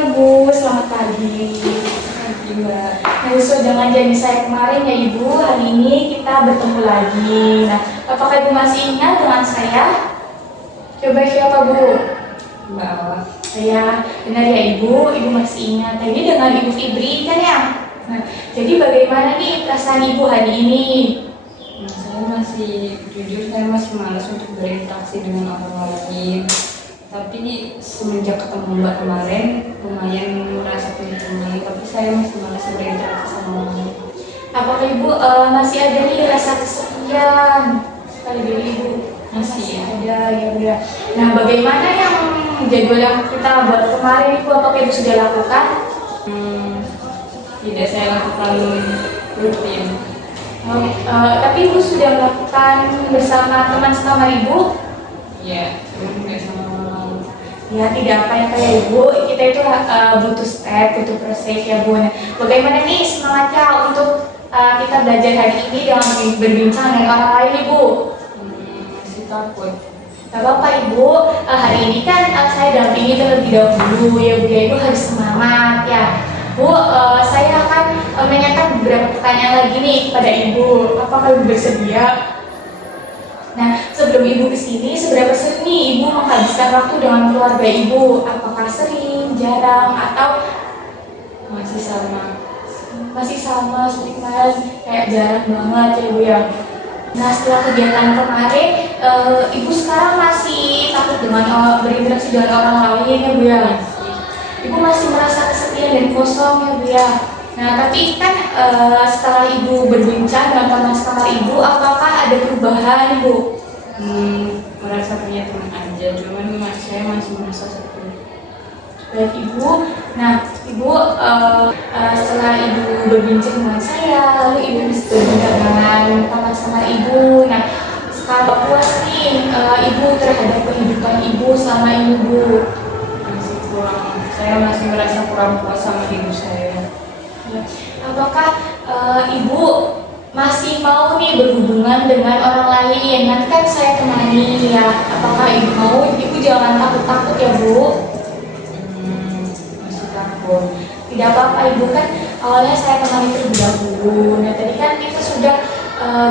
Ibu, selamat pagi. Pagi Mbak. Nah, sesuai dengan janji saya kemarin ya Ibu, hari ini kita bertemu lagi. Nah, apakah Ibu masih ingat dengan saya? Coba siapa Bu? Mbak Awa. Saya benar ya Ibu, Ibu masih ingat. Tadi dengan Ibu Fibri kan ya? Nah, jadi bagaimana nih perasaan Ibu hari ini? Nah, saya masih malas untuk berinteraksi dengan orang lain. Tapi semenjak ketemu Mbak kemarin, lumayan merasa punya teman. Tapi saya masih malas berinteraksi sama orang lain. Apakah Ibu masih ada nih rasa kesepian sekali dari Ibu? Masih ada ya Bu ya. Nah, bagaimana yang jadwal yang kita buat kemarin Ibu, apakah Ibu sudah lakukan? Tidak saya lakukan rutin. Tapi Ibu sudah melakukan bersama teman sekamar Ibu? Ya, nggak sama orang lain. Ya, tidak apa ya kayak Ibu, kita itu butuh step, butuh proses ya Bu. Nah, bagaimana nih semangatnya untuk kita belajar hari ini dengan berbincang dengan orang lain Ibu? Masih takut. Gak apa-apa Ibu, hari ini kan saya dampingi terlebih dahulu ya Bu ya, Ibu harus semangat ya. Bu, saya akan menanyakan beberapa pertanyaan lagi nih kepada Ibu. Apakah Ibu bersedia? Nah, sebelum Ibu kesini, seberapa sering nih Ibu menghabiskan waktu dengan keluarga Ibu? Apakah sering, jarang, atau Masih sama. masih sama, sering banget, kayak jarang banget ya Bu ya? Nah, setelah kegiatan kemarin, Ibu sekarang masih takut dengan berinteraksi dengan orang lain ya Bu ya? Ibu masih merasa kesepian dan kosong ya Bu ya? Nah, tapi kan setelah Ibu berbincang dengan teman sekamar Ibu, apakah ada perubahan Ibu? Merasa punya teman aja, cuman saya masih merasa sepi. Baik Ibu, nah Ibu setelah Ibu berbincang dengan saya, lalu Ibu berbincang dengan teman sekamar Ibu. Nah, sekarang puas nih Ibu terhadap kehidupan Ibu selama ini Bu? Saya masih merasa kurang puas sama ibu saya. Ya. Apakah Ibu masih mau nih berhubungan dengan orang lain? Nanti kan saya temani ya. Apakah Ibu mau? Ibu jangan takut-takut ya Bu. Masih takut. Tidak apa-apa Ibu, kan awalnya saya temani terlebih dahulu. Nah, tadi kan kita sudah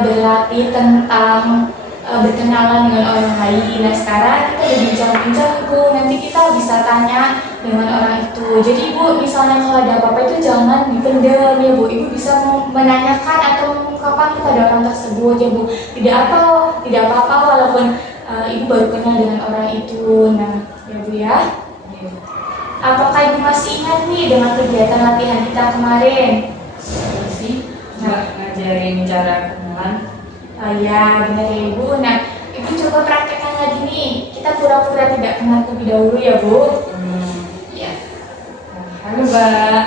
berlatih tentang berkenalan dengan orang lain. Nah, sekarang kita berbincang-bincang Ibu. Nanti kita bisa tanya dengan orang itu. Jadi Ibu, misalnya kalau ada apa-apa itu jangan dipendam ya Bu. Ibu bisa menanyakan atau mengungkapkan kepada orang tersebut ya Bu. Tidak apa-apa walaupun Ibu baru kenal dengan orang itu. Nah, ya Bu ya. Apakah Ibu masih ingat nih dengan kegiatan latihan kita kemarin? Masih Mbak ngajarin cara kenalan. Ya, benar ya Ibu. Nah, Ibu coba praktekkan lagi nih. Kita pura-pura tidak kenal terlebih dahulu ya Bu. Ya. Halo Mbak.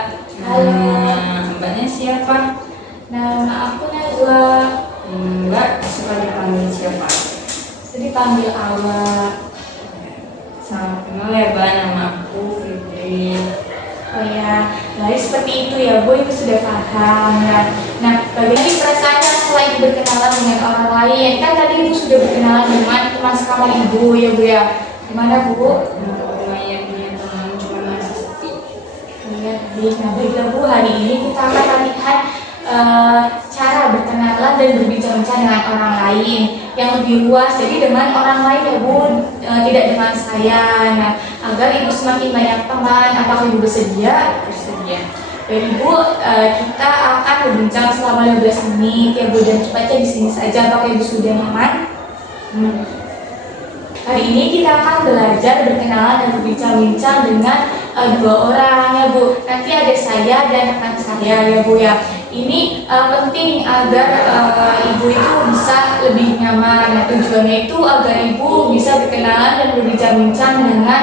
Halo. Mbaknya siapa? Nama aku Najwa. Mbak suka dipanggil siapa? Jadi panggil Awa. Salam kenal ya Mbak, nama aku Fibri. Oh ya, baik seperti itu ya Bu, Ibu sudah paham ya. Nah, bagaimana perasaannya setelah Ibu berkenalan dengan orang lain? Kan tadi Ibu sudah berkenalan dengan teman sekamar Ibu ya Bu ya. Gimana Bu? Lumayan punya teman, cuma masih sepi. Iya, baik. Nah, baiklah Bu, hari ini kita akan latihan cara berkenalan dan berbincang-bincang dengan orang lain yang lebih luas. Jadi dengan orang lain ya Bu, tidak dengan saya. Nah, agar Ibu semakin banyak teman, apakah Ibu bersedia? Bersedia. Baik Ibu, kita akan berbincang selama 15 menit ya Bu, dan cepatnya di sini saja. Apakah Ibu sudah nyaman? Hari ini kita akan belajar berkenalan dan berbincang-bincang dengan dua orang ya Bu. Nanti ada saya dan rekan saya ya Bu ya. Ini penting agar Ibu itu bisa lebih nyaman. Nah, tujuannya itu agar Ibu bisa berkenalan dan berbincang-bincang dengan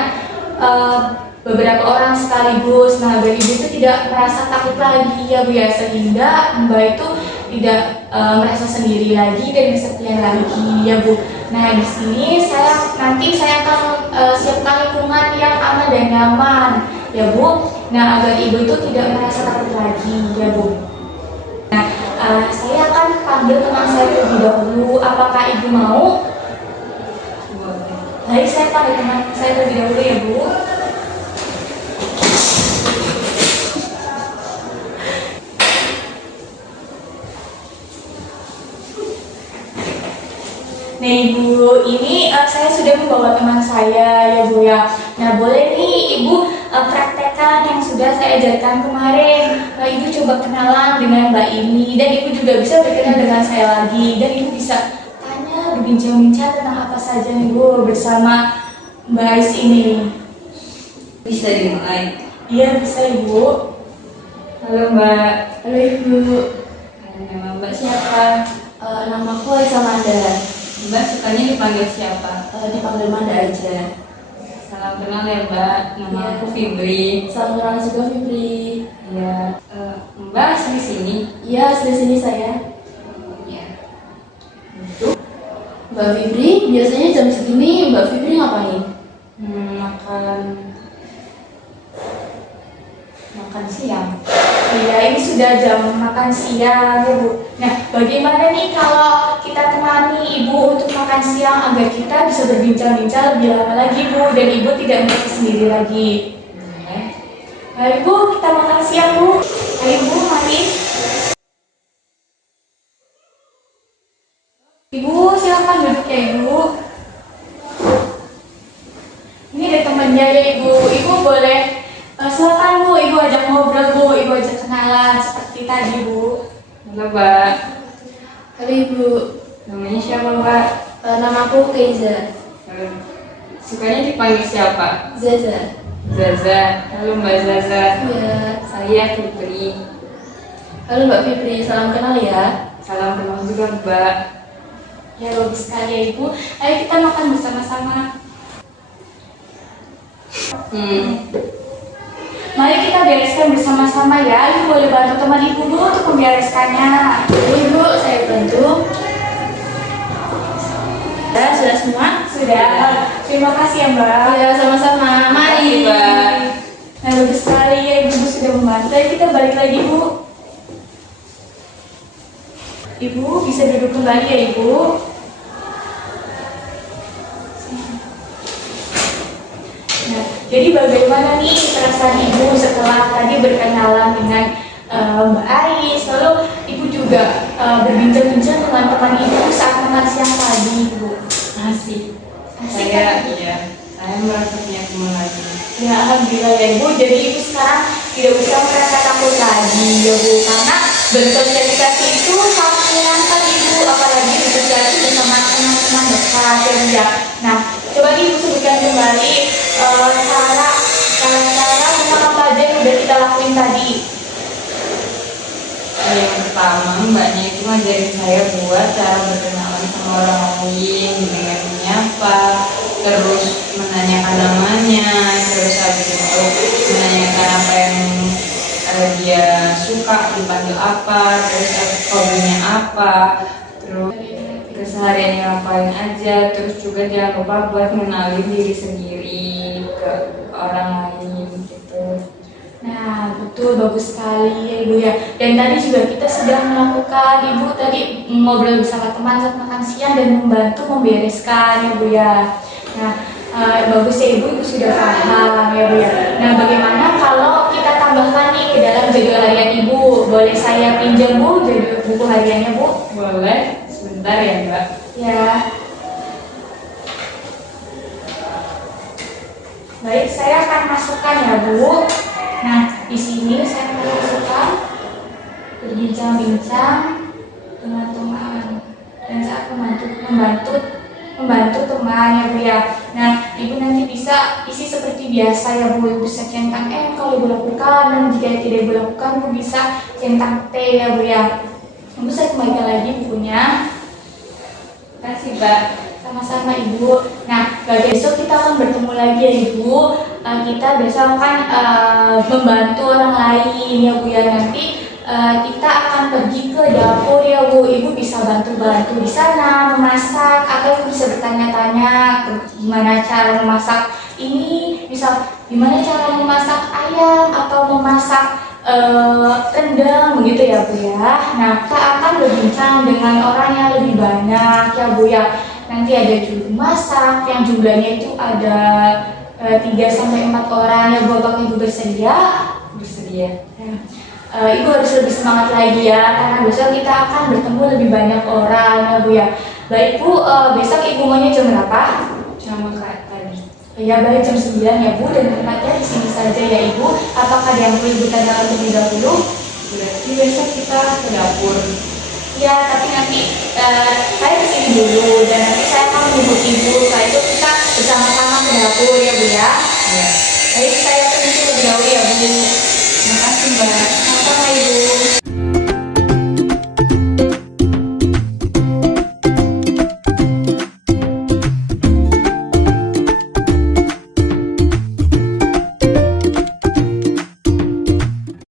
beberapa orang sekaligus. Nah, agar Ibu itu tidak merasa takut lagi ya Bu ya, sehingga Mbak itu tidak merasa sendiri lagi dan kesepian lagi ya Bu. Nah, di sini nanti saya akan siapkan lingkungan yang aman dan nyaman ya Bu. Nah, agar Ibu itu tidak merasa takut lagi ya Bu. Nah, saya akan panggil teman saya terlebih dahulu. Apakah Ibu mau? Baik, saya panggil teman saya terlebih dahulu ya Bu. ini saya sudah membawa teman saya ya Bu ya. Nah boleh nih Ibu praktekkan yang sudah saya ajarkan kemarin. Ibu coba kenalan dengan Mbak ini dan Ibu juga bisa berkenalan dengan saya lagi dan Ibu bisa tanya berbincang-bincang tentang apa saja nih Bu bersama Mbak Ais ini. Bisa dimulai. Iya bisa Ibu. Halo Mbak. Halo Ibu. Nama Mbak siapa? Namaku Aisyah Manda. Mbak sukanya dipanggil siapa? Dipanggil Manda aja. Salam kenal ya Mbak. Nama Iya. aku Fibri. Salam kenal juga Fibri. Ya. Mbak asli sini. Iya, asli sini saya. Ya. Mbak Fibri, biasanya jam segini Mbak Fibri ngapain? Makan siang. Iya, ini sudah jam makan siang ya Bu. Nah, bagaimana nih kalau kita temani Ibu untuk makan siang agar kita bisa berbincang-bincang lebih lama lagi Bu dan Ibu tidak merasa sendiri lagi. Mari Bu, kita makan siang Bu. Ayo Bu, mari. Ibu, silakan duduk ya Ibu. Ini ada temannya ya Ibu. Ibu boleh silakan Bu, Ibu ajak ngobrol Bu, Ibu ajak kenalan seperti tadi Bu. Halo Mbak. Halo Ibu. Namanya siapa Mbak? Namaku Keiza. Sukanya dipanggil siapa? Zaza. Zaza. Halo Mbak Zaza. Iya. Saya Fibri. Halo Mbak Fibri, salam kenal ya. Salam kenal juga Mbak. Ya bagus sekali ya Ibu. Ayo kita makan bersama-sama. Mari kita bereskan bersama-sama ya. Ibu boleh bantu teman Ibu dulu untuk membereskannya. Ibu, saya bantu. Ya, sudah semua? Sudah. Terima kasih ya Mbak. Ya, sama-sama. Makasih, Mari. Mbak. Nah bagus sekali ya Ibu sudah membantu. Ayo kita balik lagi Bu. Ibu bisa duduk kembali ya Ibu. Nah, jadi bagaimana nih perasaan Ibu setelah tadi berkenalan dengan Mbak Ais, lalu Ibu juga berbincang-bincang dengan teman Ibu saat makan siang tadi Ibu. Asik. Asik Saya kan? saya merasa punya teman lagi. Ya Alhamdulillah ya Ibu, jadi Ibu sekarang tidak usah merasa takut lagi ya Bu, karena bersosialisasi itu sangat menyenangkan Ibu, apalagi bersosialisasi bersama teman-teman dekat ya Bu ya. Nah, coba Ibu sebutkan kembali cara tentang apa aja yang udah kita lakuin tadi. Yang pertama, mbaknya itu ngajarin saya buat cara berkenalan sama orang lain dengan menyapa, terus menanyakan namanya, terus habis itu menanyakan apa yang dia suka dipanggil apa, terus hobinya apa, terus kesehariannya ngapain aja, terus juga jangan lupa buat mengenalin diri sendiri ke orang lain gitu. Nah, betul, bagus sekali ya Ibu ya. Dan tadi juga kita sudah melakukan, Ibu tadi ngobrol bersama teman saat makan siang dan membantu membereskan ya Bu ya. Nah, bagus ya Ibu sudah paham ya Bu ya. Nah, bagaimana kalau kita tambahkan nih ke dalam jadwal harian Ibu? Boleh saya pinjam Bu jadwal buku hariannya Bu? Boleh, sebentar ya Mbak. Ya. Baik, saya akan masukkan ya Bu. Nah, di sini saya akan masukkan berbincang-bincang dengan teman dan saya akan membantu teman ya Bu ya. Nah, Ibu nanti bisa isi seperti biasa ya Bu. Ibu bisa centang M kalau Ibu lakukan, dan jika tidak Ibu lakukan, Ibu bisa centang T ya Bu ya. Ibu saya kembalikan lagi bukunya. Terima kasih Mbak. Sama-sama Ibu. Nah, besok kita akan bertemu lagi ya Ibu. Kita besok akan membantu orang lain ya Bu ya. Nanti kita akan pergi ke dapur ya Bu. Ibu bisa bantu-bantu di sana memasak, atau Ibu bisa bertanya-tanya gimana cara memasak ini, misal gimana cara memasak ayam atau memasak rendang begitu ya Bu ya. Nah, kita akan berbincang dengan orang yang lebih banyak ya Bu ya. Nanti ada juru masak yang jumlahnya itu ada 3-4 orang ya Bu. Apakah Ibu bersedia? Bersedia. Ibu harus lebih semangat lagi ya, karena besok kita akan bertemu lebih banyak orang ya Bu ya. Baik Bu, besok Ibu maunya jam berapa? Sama kayak tadi. Ya baik, jam 9 ya Bu, dan tempatnya di sini saja ya Ibu. Apakah ada yang perlu Ibu tanyakan terlebih dahulu? Berarti besok kita ke dapur. Ya, tapi nanti saya kesini dulu dan nanti saya akan menjemput Ibu. Setelah itu kita bersama-sama ke dapur ya Bu ya. Ya. Baik, saya